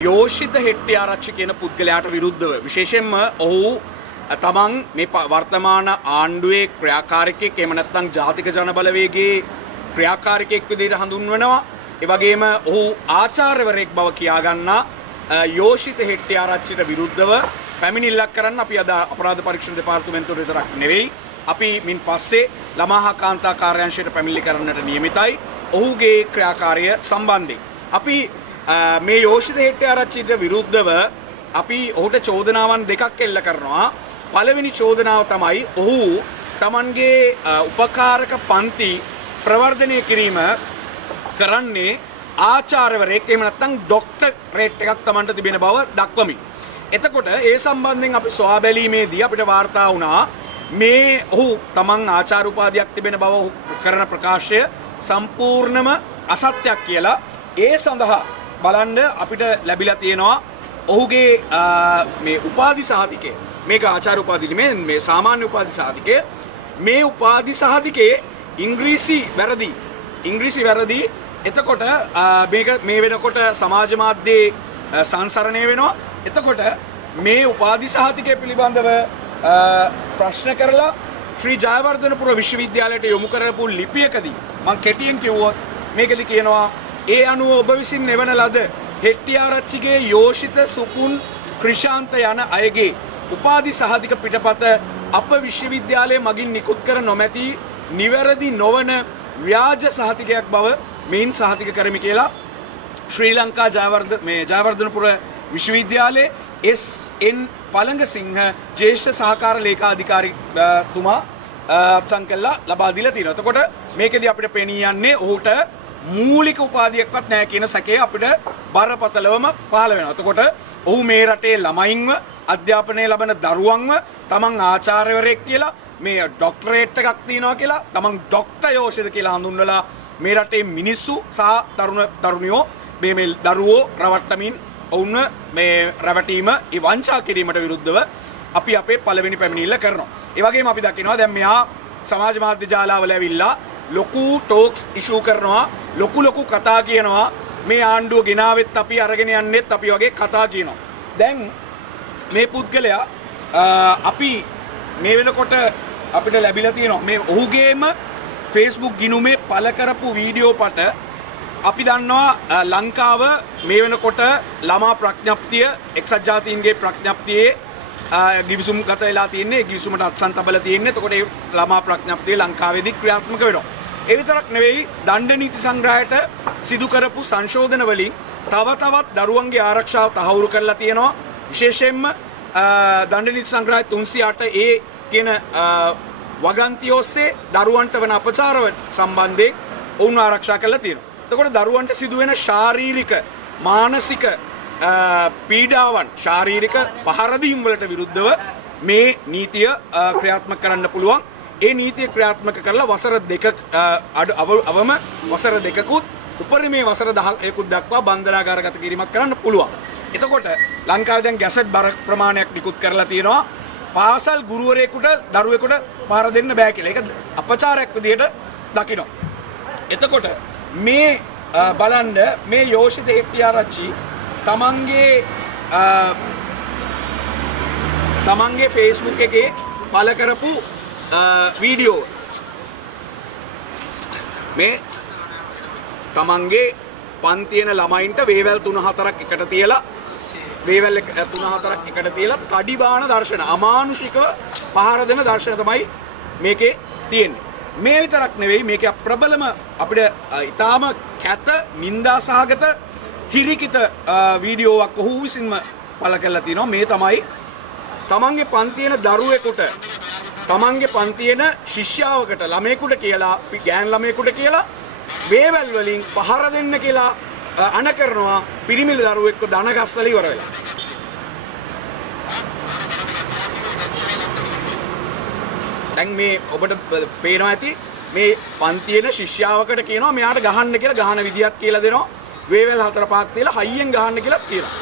යෝෂිත හෙට්ටිආරච්චි කියන පුද්ගලයාට විරුද්ධව විශේෂයෙන්ම ඔහු තමන් මේ වර්තමාන ආණ්ඩුවේ ක්‍රියාකාරිකයෙක් එහෙම නැත්නම් ජාතික ජනබලවේගයේ ක්‍රියාකාරිකයෙක් විදිහට හඳුන්වනවා. ඒ වගේම ඔහු ආචාර්යවරයෙක් බව කියා ගන්නා යෝෂිත හෙට්ටිආරච්චිට විරුද්ධව පැමිණිල්ලක් කරන්න අපි අද අපරාධ පරීක්ෂණ දෙපාර්තමේන්තුව විතරක් නෙවෙයි අපි මින් පස්සේ ළමා හා කාන්තා කාර්යාංශයට පැමිණිලි කරන්නට නියමිතයි. ඔහුගේ ක්‍රියාකාරය සම්බන්ධයෙන් අපි මේ යෝෂිත හෙට්ටිආරච්චිට විරුද්ධව අපි ඔහුට චෝදනාවන් දෙකක් එල්ල කරනවා. පළවෙනි චෝදනාව තමයි ඔහු තමන්ගේ උපකාරක පන්ති ප්‍රවර්ධනය කිරීම කරන්නේ ආචාර්යවරයෙක් එහෙම නැත්නම් ડોක්ටරේට් එකක් තමන්ට තිබෙන බව දක්වමින්. එතකොට ඒ සම්බන්ධයෙන් අපි සොයා බැලීමේදී අපිට වාර්තා වුණා මේ ඔහු තමන් ආචාර්ය උපාධියක් තිබෙන බව ඔහු කරන ප්‍රකාශය සම්පූර්ණම අසත්‍යයක් කියලා. ඒ සඳහා බලන්න අපිට ලැබිලා තියෙනවා ඔහුගේ මේ උපාධි සහතිකය. මේක ආචාර්ය උපාධි නෙමෙයි මේ සාමාන්‍ය උපාධි සහතිකය. මේ උපාධි සහතිකයේ ඉංග්‍රීසි වැරදි. එතකොට මේක මේ වෙනකොට සමාජ මාධ්‍යයේ සංසරණය වෙනවා. එතකොට මේ උපාධි සහතිකය පිළිබඳව ප්‍රශ්න කරලා ශ්‍රී ජයවර්ධනපුර විශ්වවිද්‍යාලයට යොමු කරපු ලිපියකදී මම කෙටියෙන් කිව්වොත් මේකෙදි කියනවා ඒ අනුව ඔබ විසින් එවන ලද හෙට්ටිආරච්චිගේ යෝෂිත සුකුන් ක්‍රිෂාන්ත යන අයගේ උපාධි සහතික පිටපත අප විශ්වවිද්‍යාලයේ මගින් නිකුත් කර නොමැති නිවැරදි නොවන ව්‍යාජ සහතිකයක් බව මෙයින් සහතික කරමි කියලා ශ්‍රී ලංකා ජයවර්ධනපුර විශ්වවිද්‍යාලයේ එස්.එන්. පළඟසිංහ ජ්‍යෙෂ්ඨ සහකාර ලේකාධිකාරීතුමා සංකල්ලා ලබා දීලා තියෙනවා. එතකොට මේකෙදි අපිට පෙනී යන්නේ ඔහුට මූලික උපාධියක්වත් නැහැ කියන සැකය අපිට බරපතලවම පහළ වෙනවා. එතකොට ඔහු මේ රටේ ළමයින්ව අධ්‍යාපනය ලබන දරුවන්ව තමන් ආචාර්යවරයෙක් කියලා මේ ડોක්ටරේට් එකක් තියනවා කියලා තමන් ડોක්ටර් යෝෂිත කියලා හඳුන්වලා මේ රටේ මිනිස්සු සහ තරුණියෝ මේ දරුවෝ රවට්ටමින් ඔවුන් මේ රැවටීම ඒ වංචා කිරීමට විරුද්ධව අපි අපේ පළවෙනි පැමිණිල්ල කරනවා. ඒ වගේම අපි දකිනවා දැන් මෙහා සමාජ මාධ්‍ය ජාලාවල ඇවිල්ලා ලොකු ටෝක්ස් ඉෂුව කරනවා, ලොකු කතා කියනවා. මේ ආණ්ඩුව ගෙනාවෙත් අපි අරගෙන යන්නෙත් අපි වගේ කතා කියනවා. දැන් මේ පුද්ගලයා අපි මේ වෙනකොට අපිට ලැබිලා තියෙනවා මේ ඔහුගේම Facebook ගිණුමේ පළ කරපු වීඩියෝ පට අපි දන්නවා ලංකාව මේ වෙනකොට ළමා ප්‍රඥප්තිය එක්සත් ජාතීන්ගේ ප්‍රඥප්තියේ ගිවිසුම් ගත වෙලා තියෙන්නේ. ගිවිසුමට අත්සන් තබලා තියෙන්නේ. එතකොට ඒ ළමා ප්‍රඥප්තිය ලංකාවේදී ක්‍රියාත්මක වෙනවා. ඒ විතරක් නෙවෙයි දණ්ඩ නීති සංග්‍රහයට සිදු කරපු සංශෝධන වලින් තවත් දරුවන්ගේ ආරක්ෂාව තහවුරු කරලා තියෙනවා. විශේෂයෙන්ම දණ්ඩ නීති සංග්‍රහය 308 ඒ කියන වගන්තිය ඔස්සේ දරුවන්ට වන අපචාර සම්බන්ධයෙන් ඔවුන් ආරක්ෂා කරලා තියෙනවා. එතකොට දරුවන්ට සිදුවෙන ශාරීරික මානසික පීඩාවන් ශාරීරික පහරදීම් වලට විරුද්ධව මේ නීතිය ක්‍රියාත්මක කරන්න පුළුවන්. ඒ නීතිය ක්‍රියාත්මක කරලා වසර දෙක අවම වසර දෙකකුත් උපරිමයේ වසර 10කුත් දක්වා බන්ධනාගාරගත කිරීමක් කරන්න පුළුවන්. එතකොට ලංකාවේ දැන් ගැසට් බර ප්‍රමාණයක් නිකුත් කරලා තියෙනවා පාසල් ගුරුවරයෙකුට දරුවෙකුට පහර දෙන්න බෑ කියලා. ඒක අපචාරයක් විදිහට දකිනවා. එතකොට මේ බලන්න මේ යෝෂිත හෙට්ටිආරච්චි තමන්ගේ Facebook එකේ පළ කරපු වීඩියෝ මේ තමන්ගේ පන්තියන ළමයින්ට වේවැල් 3-4ක් එකට තියලා වේවැල් 3-4ක් එකට තියලා කඩිබාන දර්ශන අමානුෂිකව පහර දෙන දර්ශන තමයි මේකේ තියෙන්නේ. මේ විතරක් නෙවෙයි මේකේ ප්‍රබලම අපිට ඊටාම කැත නින්දා සහගත හිරිකිත වීඩියෝවක් ඔහු විසින්ම පළ කරලා තිනවා. මේ තමයි තමන්ගේ පන්තියන දරුවෙකුට තමන්ගේ පන්තියන ශිෂ්‍යාවකට ළමයෙකුට කියලා ගෑන් ළමයෙකුට කියලා වේවැල් වලින් පහර දෙන්න කියලා අණ කරනවා පිරිමි දරුවෙක්ව දන ගස්සලා ඉවර වෙලා. දැන් මේ ඔබට පේනවා ඇති මේ පන්තියන ශිෂ්‍යාවකට කියනවා මෙයාට ගහන්න කියලා ගහන විදියක් කියලා දෙනවා. වේවැල් 4-5ක් තියලා හයියෙන් ගහන්න කියලා කියනවා.